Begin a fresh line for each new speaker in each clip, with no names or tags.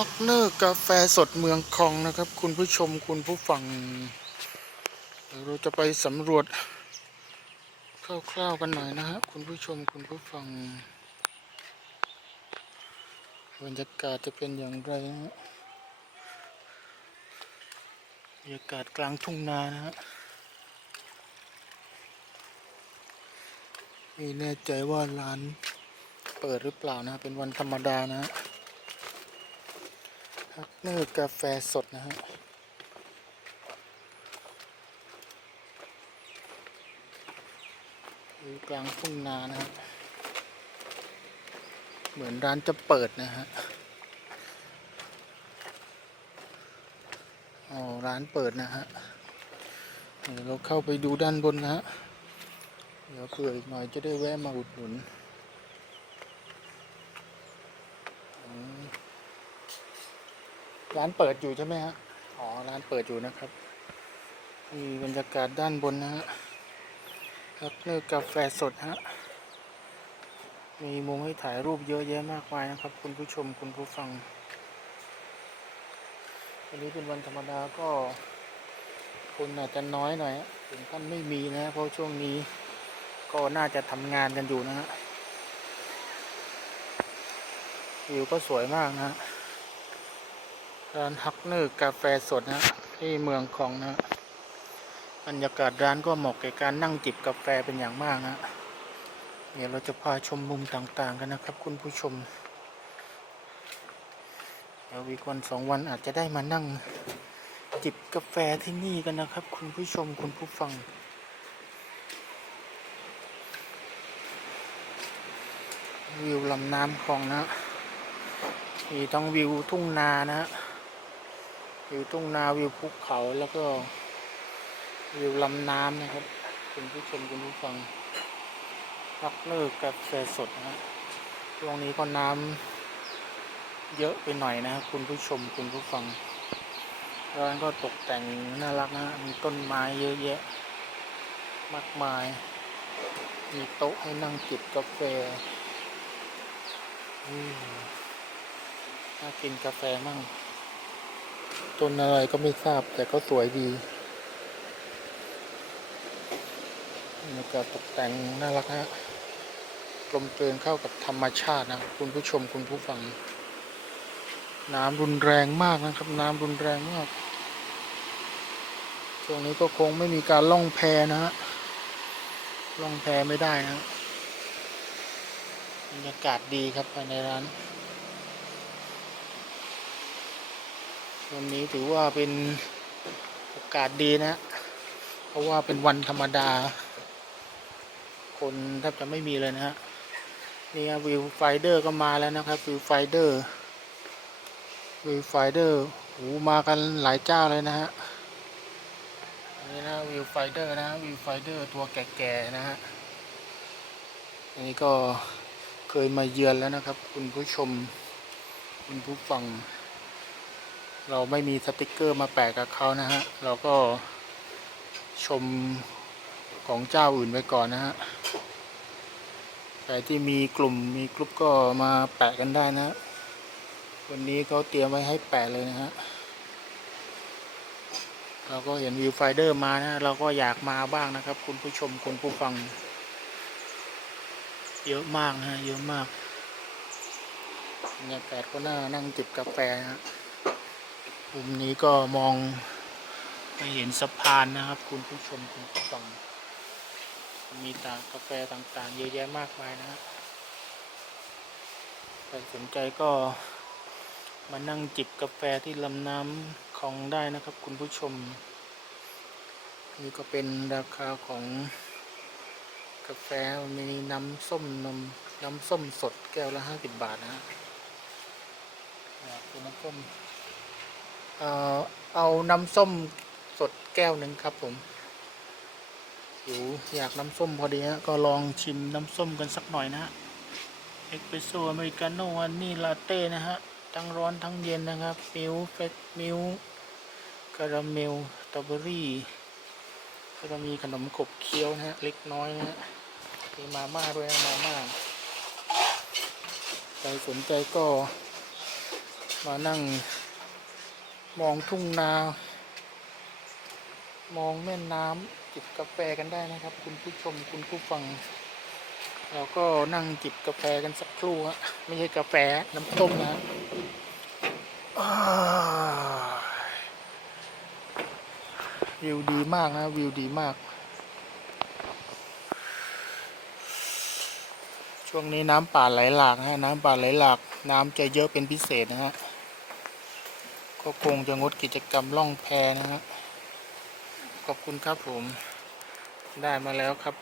ฮักเนอร์กาแฟสดเมืองคองนะครับ คุณผู้ชมคุณผู้ฟังเดี๋ยวเราจะไปสำรวจคร่าวๆกันหน่อยนะฮะคุณผู้ชมคุณผู้ฟัง บรรยากาศจะเป็นอย่างไรนะฮะบรรยากาศกลางทุ่งนานะฮะไม่แน่ใจว่าร้านเปิดหรือเปล่านะ เป็นวันธรรมดานะฮะ ฮักเนอร์กาแฟสดนะฮะอยู่กลางทุ่งนานะฮะเหมือนร้านจะเปิดนะฮะอ๋อร้านเปิดนะฮะเดี๋ยวเราเข้าไปดูด้านบนนะฮะ เดี๋ยวเผื่ออีกหน่อยจะได้แวะมาอุดหนุนอืม ร้านเปิดอยู่ใช่ไหมฮะ อ๋อ ร้านเปิดอยู่นะครับ มีบรรยากาศด้านบนนะฮะครับเนื้อกาแฟสดฮะ มีมุมให้ถ่ายรูปเยอะแยะมากมายนะครับ คุณผู้ชมคุณผู้ฟัง วันนี้เป็นวันธรรมดาก็คนอาจจะน้อยหน่อยถึงขั้นไม่มีนะ เพราะช่วงนี้ก็น่าจะทำงานกันอยู่นะฮะวิวก็สวยมากนะฮะ ร้านฮักเนอร์กาแฟสดนะที่เมืองคองนะบรรยากาศร้านก็เหมาะแก่การนั่งจิบกาแฟเป็นอย่างมากนะเดี๋ยวเราจะพาชมมุมต่างๆกันนะครับ คุณผู้ชมเดี๋ยววีกวันสองวันอาจจะได้มานั่งจิบกาแฟที่นี่กันนะครับ คุณผู้ชมคุณผู้ฟังวิวลำน้ำคลองนะ มีทั้งวิวทุ่งนานะฮะ วิวทุ่งนาวิวภูเขาแล้วก็วิวลำน้ำนะครับ คุณผู้ชมคุณผู้ฟังพักเลิกกาแฟสดนะฮะช่วงนี้ก็น้ำเยอะไปหน่อยนะครับคุณผู้ชมคุณผู้ฟังร้านก็ตกแต่งน่ารักนะมีต้นไม้เยอะแยะ มากมาย มีโต๊ะให้นั่งจิบกาแฟน่ากินกาแฟมั่ง ต้นอะไรก็ไม่ทราบแต่ก็สวยดีบรรยากาศตกแต่งน่ารักฮะกลมเกลืนเข้ากับธรรมชาตินะ คุณผู้ชมคุณผู้ฟัง น้ำรุนแรงมากนะครับ น้ำรุนแรงมากช่วงนี้ก็คงไม่มีการล่องแพนะฮะล่องแพไม่ได้นะบรรยากาศดีครับภายในร้าน วันนี้ถือว่าเป็นโอกาสดีนะ เพราะว่าเป็นวันธรรมดา คนแทบจะไม่มีเลยนะฮะนี่วิวไฟเดอร์ก็มาแล้วนะครับวิวไฟเดอร์วิวไฟเดอร์โอ้มากันหลายเจ้าเลยนะฮะอันนี้นะวิวไฟเดอร์นะวิวไฟเดอร์ตัวแก่ๆนะฮะอันนี้ก็เคยมาเยือนแล้วนะครับ คุณผู้ชม คุณผู้ฟัง เราไม่มีสติกเกอร์มาแปะกับเขานะฮะ เราก็ชมของเจ้าอื่นไปก่อนนะฮะแต่ที่มีกลุ่มมีกลุ่มก็มาแปะกันได้นะ วันนี้เขาเตรียมไว้ให้แปะเลยนะฮะ เราก็เห็นวิวไฟเดอร์มานะ เราก็อยากมาบ้างนะครับ คุณผู้ชมคุณผู้ฟัง เยอะมากนะฮะเยอะมากบรรยากาศก็น่านั่งจิบกาแฟนะฮะ มุมนี้ก็มองไปเห็นสะพานนะครับ คุณผู้ชมคุณผู้ฟัง มีต่างกาแฟต่างๆ เยอะแยะมากมายนะฮะใครสนใจก็มานั่งจิบกาแฟที่ลำน้ำของได้นะครับ คุณผู้ชม นี่ก็เป็นราคาของกาแฟมีน้ำส้มนมน้ำส้มสดแก้วละห้าสิบบาทนะฮะน้ำส้ม เอาน้ำส้มสดแก้วหนึ่งครับผมหิวอยากน้ำส้มพอดีฮะก็ลองชิมน้ำส้มกันสักหน่อยนะฮะเอ็กเพรสโซอเมริกาโน่อันนี่ลาเต้นะฮะทั้งร้อนทั้งเย็นนะครับมิลเฟสมิลคาราเมลสตรอเบอรี่ก็จะมีขนมขบเคี้ยวนะฮะเล็กน้อยนะฮะมีมาม่าด้วยมาม่าใครสนใจก็มานั่ง มองทุ่งนา มองแม่น้ำจิบกาแฟกันได้นะครับ คุณผู้ชมคุณผู้ฟัง เราก็นั่งจิบกาแฟกันสักครู่ฮะไม่ใช่กาแฟน้ำต้มนะวิวดีมากนะ วิวดีมาก ช่วงนี้น้ำป่าไหลหลากนะฮะน้ำป่าไหลหลาก น้ำจะเยอะเป็นพิเศษนะฮะ ก็คงจะงดกิจกรรมล่องแพนะฮะขอบคุณครับผม ได้มาแล้วครับ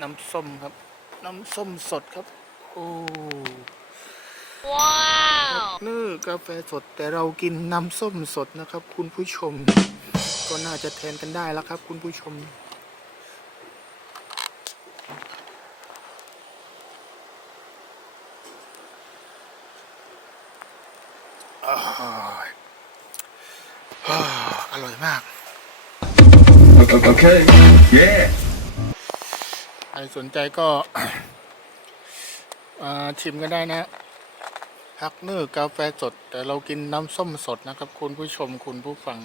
น้ำส้มครับ น้ำส้มสดครับ โอ้
ว้าว
นี่กาแฟสดแต่เรากินน้ำส้มสดนะครับ คุณผู้ชม ก็น่าจะแทนกันได้แล้วครับ คุณผู้ชม อ้ายอ่าอ ร่อยมาก
Okay. Yeah.
ใครสนใจก็อ่าชิมกันได้นะฮักเนอร์กาแฟสด แต่เรากินน้ำส้มสดนะครับ คุณผู้ชมคุณผู้ฟัง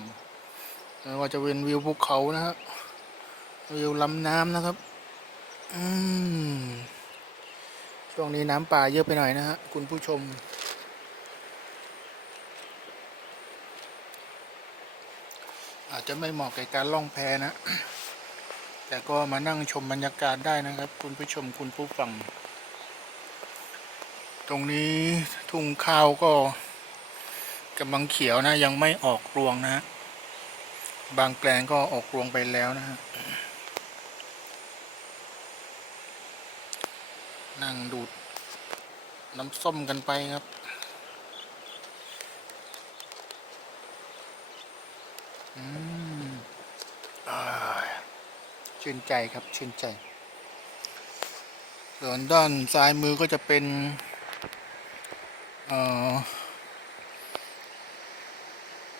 ไม่ว่าจะเป็นวิวภูเขานะฮะวิวลำน้ำนะครับ อืมช่วงนี้น้ำป่าเยอะไปหน่อยนะฮะคุณผู้ชม อาจจะไม่เหมาะกับการล่องแพนะ แต่ก็มานั่งชมบรรยากาศได้นะครับ คุณผู้ชมคุณผู้ฟัง ตรงนี้ทุ่งข้าวก็กำลังเขียวนะ ยังไม่ออกรวงนะ บางแปลงก็ออกรวงไปแล้วนะฮะนั่งดูดน้ำส้มกันไปครับ อืมอ่า ชื่นใจครับชื่นใจ ส่วนด้านซ้ายมือก็จะเป็น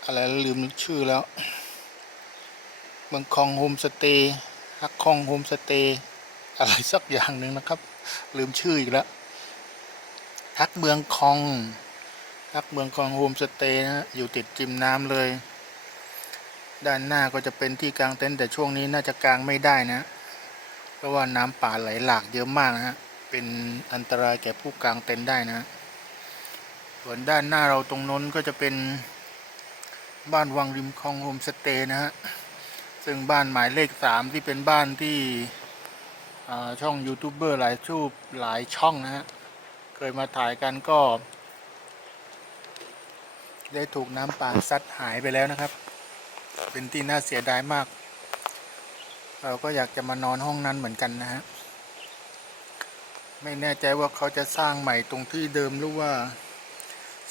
อะไรลืมชื่อแล้วเมืองคองโฮมสเตย์ฮักคองโฮมสเตย์อะไรสักอย่างหนึ่งนะครับ ลืมชื่ออีกแล้วฮักเมืองคองฮักเมืองคองโฮมสเตย์นะอยู่ติดจิมน้ำเลย ด้านหน้าก็จะเป็นที่กลางเต็นท์แต่ช่วงนี้น่าจะกางไม่ได้นะ เพราะว่าน้ำป่าไหลหลากเยอะมากนะฮะเป็นอันตรายแก่ผู้กางเต็นท์ได้นะ ส่วนด้านหน้าเราตรงน้นก็จะเป็นบ้านวังริมคลองโฮมสเตย์นะฮะซึ่งบ้านหมายเลขสามที่เป็นบ้านที่ช่องยูทูบเบอร์หลายชูปหลายช่องนะฮะเคยมาถ่ายกันก็ ได้ถูกน้ำป่าซัดหายไปแล้วนะครับ เป็นที่น่าเสียดายมาก เราก็อยากจะมานอนห้องนั้นเหมือนกันนะฮะ ไม่แน่ใจว่าเขาจะสร้างใหม่ตรงที่เดิมหรือว่า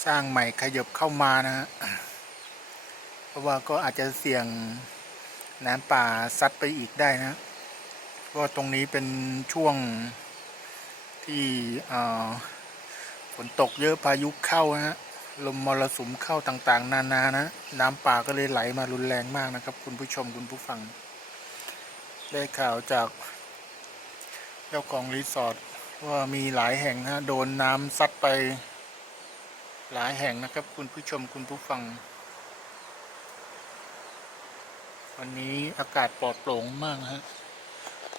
สร้างใหม่ขยบเข้ามานะฮะ เพราะว่าก็อาจจะเสี่ยงน้ำป่าซัดไปอีกได้นะเพราะว่าตรงนี้เป็นช่วงที่ฝนตกเยอะพายุเข้านะฮะ ลมมรสุมเข้าต่างๆ นานานะ น้ำป่าก็เลยไหลมารุนแรงมากนะครับ คุณผู้ชมคุณผู้ฟัง ได้ข่าวจาก เจ้าของรีสอร์ทว่ามีหลายแห่งนะโดนน้ำซัดไป หลายแห่งนะครับ คุณผู้ชมคุณผู้ฟัง วันนี้อากาศปลอดโปร่งมากฮะ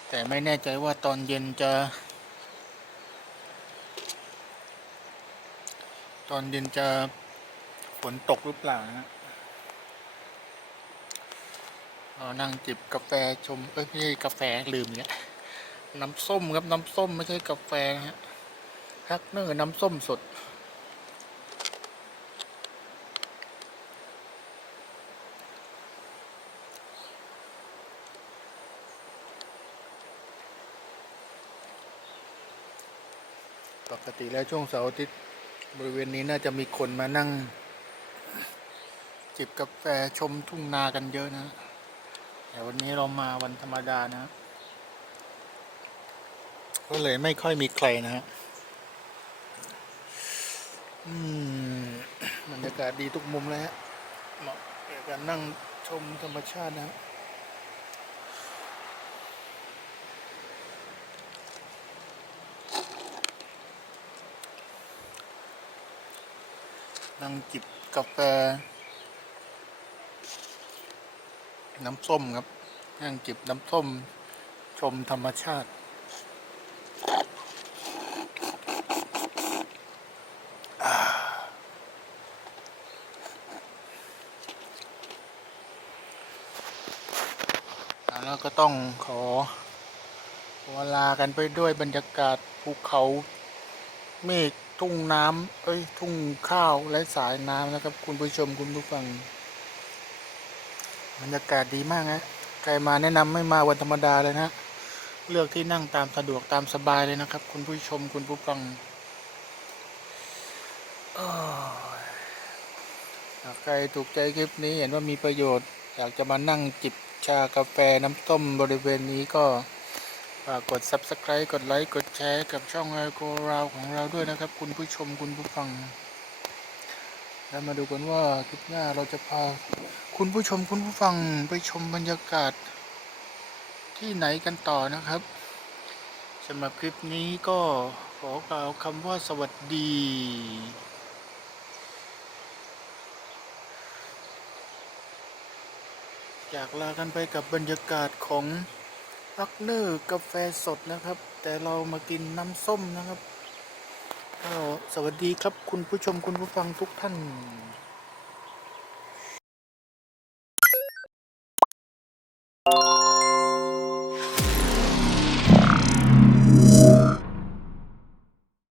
แต่ไม่แน่ใจว่าตอนเย็นจะ ตอนเย็นจะฝนตกหรือเปล่านะฮะนั่งจิบกาแฟชมเอ้ยไม่ใช่กาแฟลืมเนี่ยน้ำส้มครับน้ำส้มไม่ใช่กาแฟนะฮะฮักเนอร์น้ำส้มสดปกติแล้วช่วงเสาร์อาทิตย์ บริเวณนี้น่าจะมีคนมานั่ง จิบกาแฟชมทุ่งนากันเยอะนะ แต่วันนี้เรามาวันธรรมดานะ ก็เลยไม่ค่อยมีใครนะฮะอืมบรรยากาศดีทุกมุมเลยฮะเหมาะแก่การนั่งชมธรรมชาตินะ นั่งจิบกาแฟ น้ำส้มครับ นั่งจิบน้ำส้ม ชมธรรมชาติ แล้วก็ต้องขอเวลากันไปด้วยบรรยากาศภูเขาเมฆ ทุ่งน้ำเอ้ย ทุ่งข้าวและสายน้ำนะครับ คุณผู้ชมคุณผู้ฟังบรรยากาศดีมากนะใครมาแนะนำไม่มาวันธรรมดาเลยนะเลือกที่นั่งตามสะดวกตามสบายเลยนะครับ คุณผู้ชมคุณผู้ฟังหากใครถูกใจคลิปนี้เห็นว่ามีประโยชน์ อยากจะมานั่งจิบชากาแฟน้ำต้มบริเวณนี้ก็ ฝากกด subscribe กดไลค์กดแชร์กับช่องไอโกราวของเราด้วยนะครับ คุณผู้ชมคุณผู้ฟัง แล้วมาดูกันว่าคลิปหน้าเราจะพาคุณผู้ชมคุณผู้ฟังไปชมบรรยากาศ ที่ไหนกันต่อนะครับสำหรับคลิปนี้ก็ขอกล่าวคำว่าสวัสดี จากลากันไปกับบรรยากาศของ พักเนอร์กาแฟสดนะครับ แต่เรามากินน้ำส้มนะครับสวัสดีครับคุณผู้ชมคุณผู้ฟังทุกท่าน